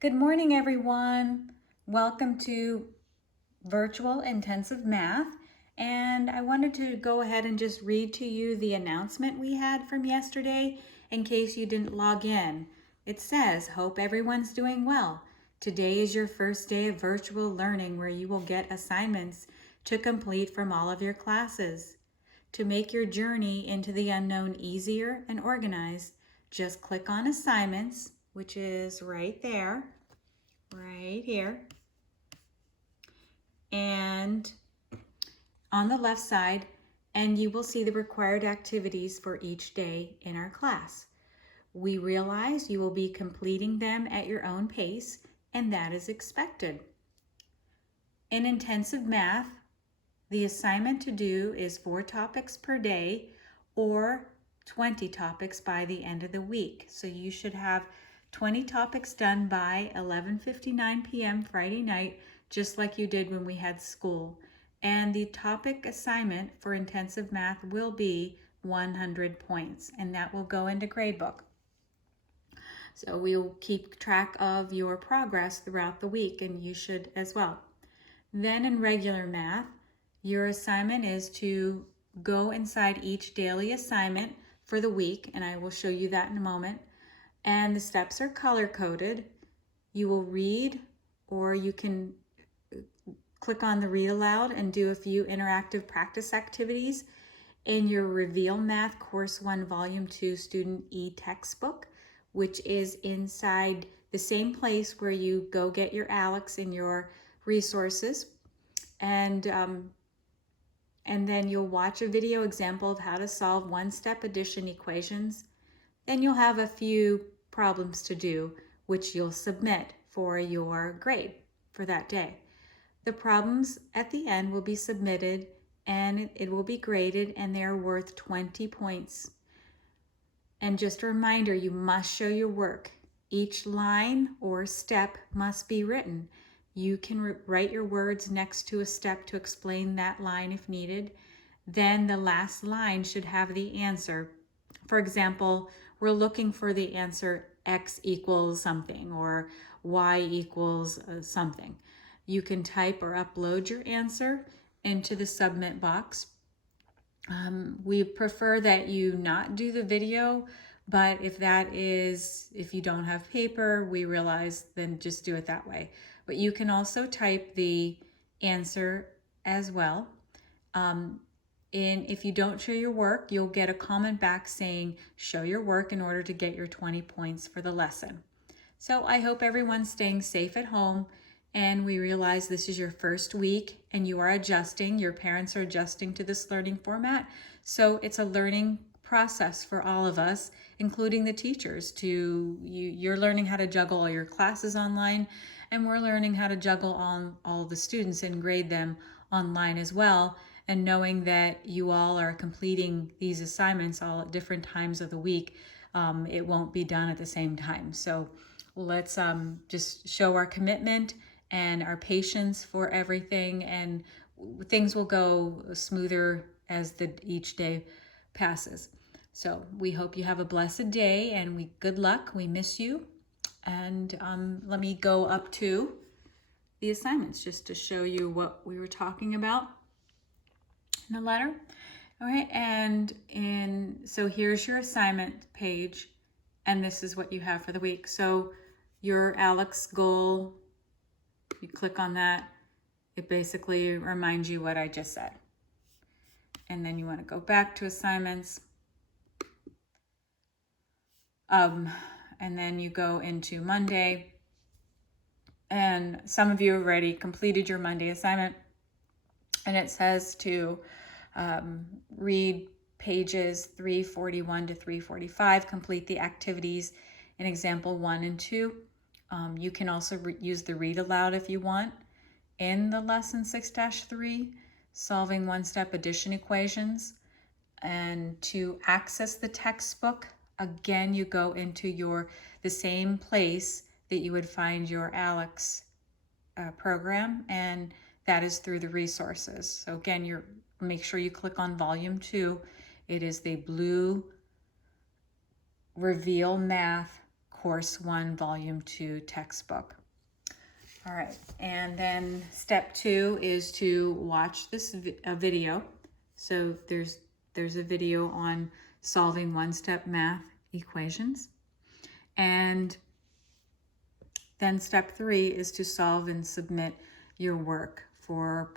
Good morning, everyone. Welcome to Virtual Intensive Math. And I wanted to go ahead and just read to you the announcement we had from yesterday in case you didn't log in. It says, hope everyone's doing well. Today is your first day of virtual learning where you will get assignments to complete from all of your classes. To make your journey into the unknown easier and organized, just click on Assignments, which is right there, right here. And on the left side, and you will see the required activities for each day in our class. We realize you will be completing them at your own pace, and that is expected. In intensive math, the assignment to do is 4 topics per day or 20 topics by the end of the week. So you should have 20 topics done by 11:59 p.m. Friday night, just like you did when we had school. And the topic assignment for intensive math will be 100 points, and that will go into gradebook. So we'll keep track of your progress throughout the week, and you should as well. Then in regular math, your assignment is to go inside each daily assignment for the week, and I will show you that in a moment. And the steps are color-coded. You will read, or you can click on the read aloud and do a few interactive practice activities in your Reveal Math Course 1 Volume 2 Student e-textbook, which is inside the same place where you go get your ALEKS and your resources. And then you'll watch a video example of how to solve one-step addition equations. Then you'll have a few problems to do, which you'll submit for your grade for that day. The problems at the end will be submitted and it will be graded, and they're worth 20 points. And just a reminder, you must show your work. Each line or step must be written. You can write your words next to a step to explain that line if needed. Then the last line should have the answer. For example, we're looking for the answer x equals something or y equals something. You can type or upload your answer into the submit box. We prefer that you not do the video, but if you don't have paper, we realize, then just do it that way. But you can also type the answer as well. And if you don't show your work, you'll get a comment back saying, show your work in order to get your 20 points for the lesson. So I hope everyone's staying safe at home, and we realize this is your first week and you are adjusting, your parents are adjusting to this learning format. So it's a learning process for all of us, including the teachers. You're learning how to juggle all your classes online, and we're learning how to juggle all the students and grade them online as well. And knowing that you all are completing these assignments all at different times of the week, it won't be done at the same time. So let's just show our commitment and our patience for everything, and things will go smoother as each day passes. So we hope you have a blessed day, and good luck. We miss you. And let me go up to the assignments just to show you what we were talking about in the letter. All right, so here's your assignment page, and this is what you have for the week. So your ALEKS goal, you click on that, it basically reminds you what I just said. And then you want to go back to assignments. And then you go into Monday. And some of you have already completed your Monday assignment. And it says to read pages 341 to 345, complete the activities in example 1 and 2. You can also use the read aloud if you want. In the lesson 6-3, solving one-step addition equations. And to access the textbook, again, you go into the same place that you would find your ALEKS program, and that is through the resources. So again, make sure you click on volume 2. It is the blue Reveal Math Course 1, Volume 2 textbook. All right, and then step 2 is to watch this video. So there's a video on solving one-step math equations. And then step 3 is to solve and submit your work for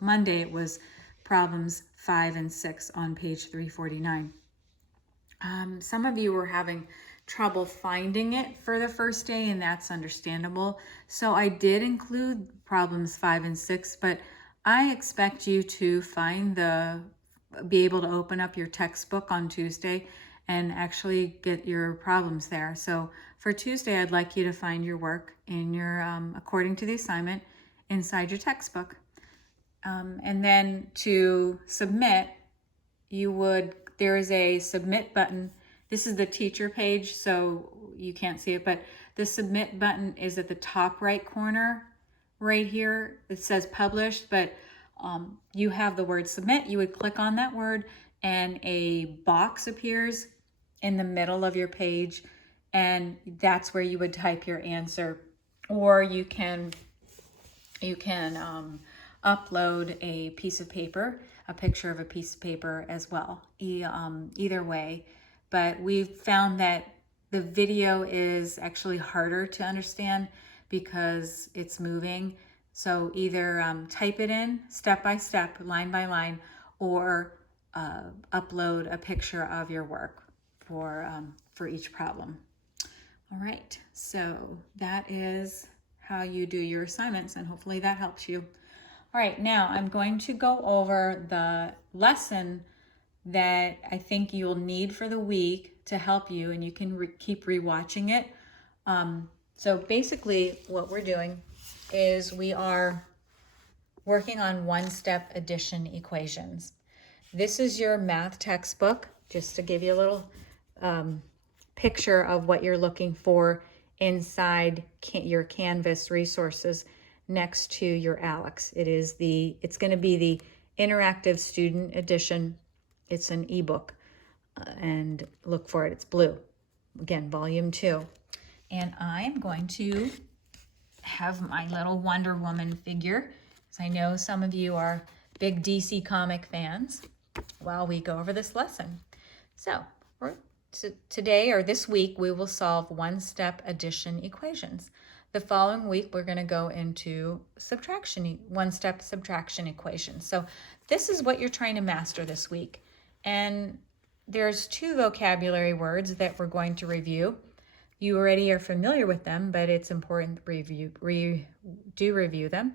Monday. It was problems 5 and 6 on page 349. Some of you were having trouble finding it for the first day, and that's understandable. So I did include problems 5 and 6, but I expect you to be able to open up your textbook on Tuesday and actually get your problems there. So for Tuesday, I'd like you to find your work in your, according to the assignment, inside your textbook. And then to submit, there is a submit button. This is the teacher page, so you can't see it, but the submit button is at the top right corner right here. It says published, but you have the word submit. You would click on that word and a box appears in the middle of your page, and that's where you would type your answer. Or you can upload a piece of paper, a picture of a piece of paper as well. Either way, but we've found that the video is actually harder to understand because it's moving. So either type it in step by step, line by line, or upload a picture of your work for each problem. All right, so that is how you do your assignments, and hopefully that helps you. All right, now I'm going to go over the lesson that I think you'll need for the week to help you, and you can keep rewatching it. So basically what we're doing is we are working on one-step addition equations. This is your math textbook, just to give you a little picture of what you're looking for inside your Canvas resources next to your ALEKS. It's going to be the interactive student edition. It's an ebook, and look for it. It's blue. Again, volume 2. And I'm going to have my little Wonder Woman figure, because I know some of you are big DC comic fans, while we go over this lesson. So today, or this week, we will solve one-step addition equations. The following week, we're going to go into one-step subtraction equations. So this is what you're trying to master this week. And there's 2 vocabulary words that we're going to review. You already are familiar with them, but it's important to review them.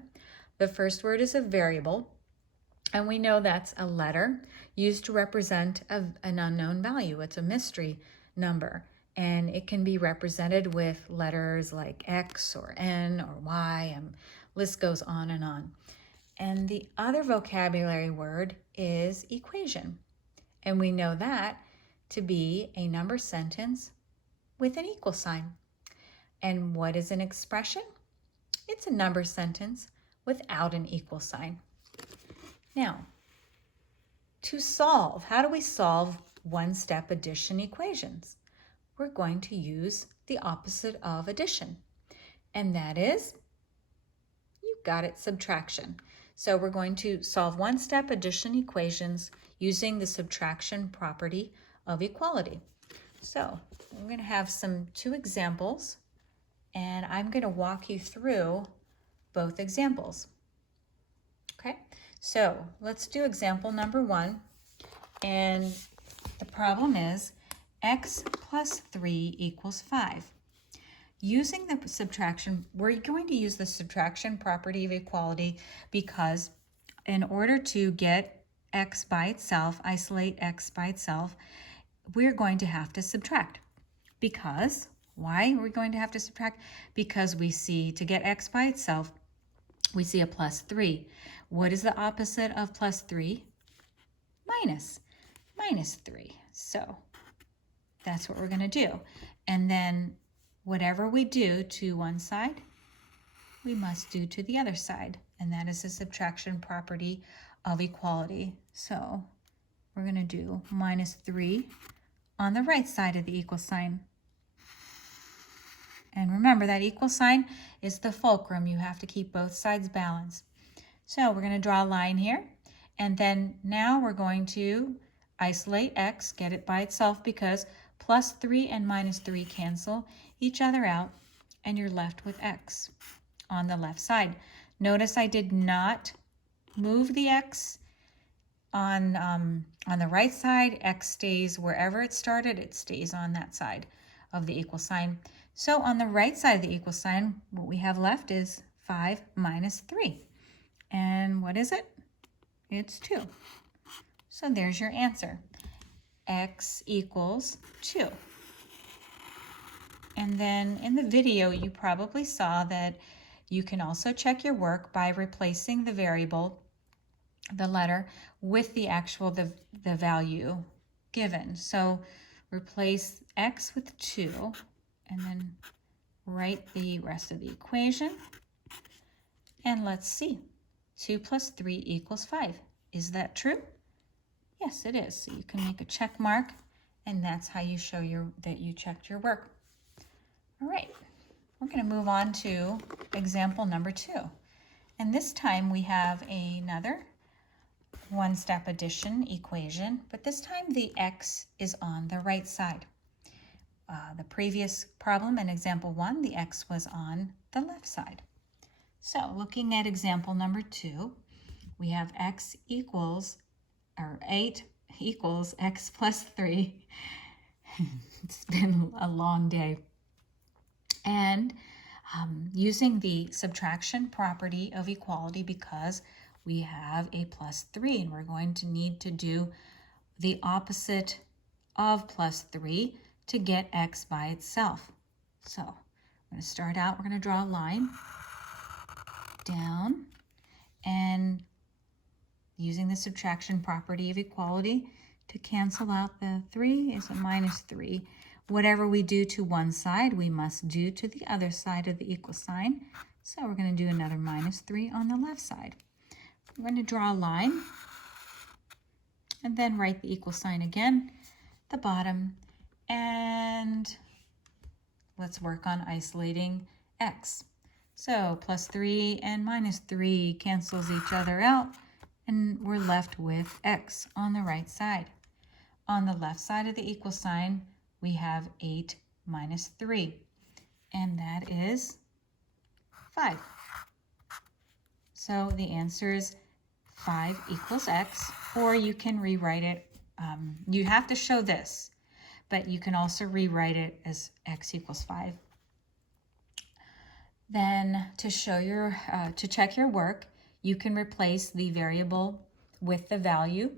The first word is a variable, and we know that's a letter used to represent an unknown value. It's a mystery number, and it can be represented with letters like X or N or Y, and list goes on and on. And the other vocabulary word is equation, and we know that to be a number sentence with an equal sign. And what is an expression? It's a number sentence without an equal sign. Now, to solve, how do we solve one-step addition equations? We're going to use the opposite of addition, and that is, you got it, subtraction. So we're going to solve one-step addition equations using the subtraction property of equality. So I'm going to have 2 examples, and I'm going to walk you through both examples. Okay, so let's do example number 1, and the problem is x plus 3 equals 5. Using the subtraction, we're going to use the subtraction property of equality because in order to get x by itself, isolate x by itself, we're going to have to subtract. Because, why are we going to have to subtract? Because we see, to get x by itself, we see a plus 3. What is the opposite of plus 3? Minus 3. So that's what we're going to do. And then whatever we do to one side, we must do to the other side. And that is the subtraction property of equality. So we're going to do minus 3 on the right side of the equal sign. And remember, that equal sign is the fulcrum. You have to keep both sides balanced. So we're going to draw a line here. And then now we're going to isolate x, get it by itself, because plus 3 and minus 3 cancel each other out, and you're left with x on the left side. Notice I did not move the x on the right side. X stays wherever it started. It stays on that side of the equal sign. So on the right side of the equal sign, what we have left is 5 minus 3. And what is it? It's 2. So there's your answer. X equals 2. And then in the video, you probably saw that you can also check your work by replacing the variable, the letter, with the actual, the value given. So replace x with 2, and then write the rest of the equation. And let's see. 2 plus 3 equals 5. Is that true? Yes, it is. So you can make a check mark, and that's how you show that you checked your work. All right, we're going to move on to example number 2. And this time we have another one-step addition equation, but this time the x is on the right side. The previous problem in example 1, the x was on the left side. So looking at example number 2, we have x equals, or 8 equals x plus 3. It's been a long day. And using the subtraction property of equality, because we have a plus 3, and we're going to need to do the opposite of plus 3 to get x by itself. So I'm going to start out, we're going to draw a line down, and using the subtraction property of equality to cancel out the 3 is a minus 3. Whatever we do to one side, we must do to the other side of the equal sign. So we're going to do another minus 3 on the left side. We're going to draw a line and then write the equal sign again at the bottom. And let's work on isolating x. So plus 3 and minus 3 cancels each other out, and we're left with x on the right side. On the left side of the equal sign, we have 8 minus 3, and that is 5. So the answer is 5 equals x, or you can rewrite it. You have to show this, but you can also rewrite it as x equals 5. Then to show to check your work, you can replace the variable with the value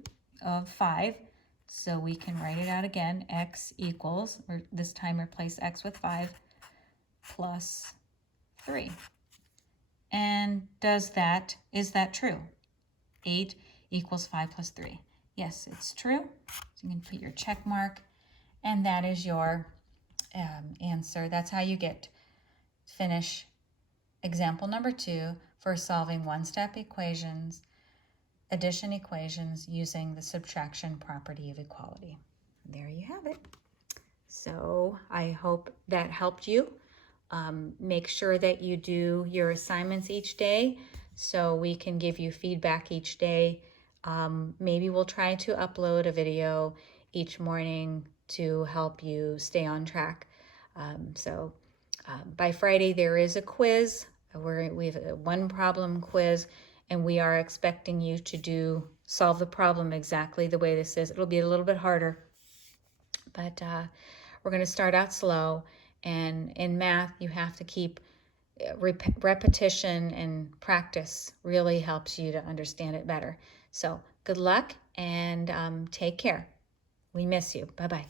of 5. So we can write it out again. X equals, or this time replace x with 5 plus 3. And is that true? 8 equals 5 plus 3. Yes, it's true. So you can put your check mark, and that is your answer. That's how you finish example number 2 for solving one-step equations, addition equations using the subtraction property of equality. There you have it. So I hope that helped you. Make sure that you do your assignments each day so we can give you feedback each day. Maybe we'll try to upload a video each morning to help you stay on track. By Friday, there is a quiz. We have a one problem quiz, and we are expecting you to solve the problem exactly the way this is. It'll be a little bit harder, but we're going to start out slow. And in math, you have to keep repetition, and practice really helps you to understand it better. So good luck, and take care. We miss you. Bye-bye.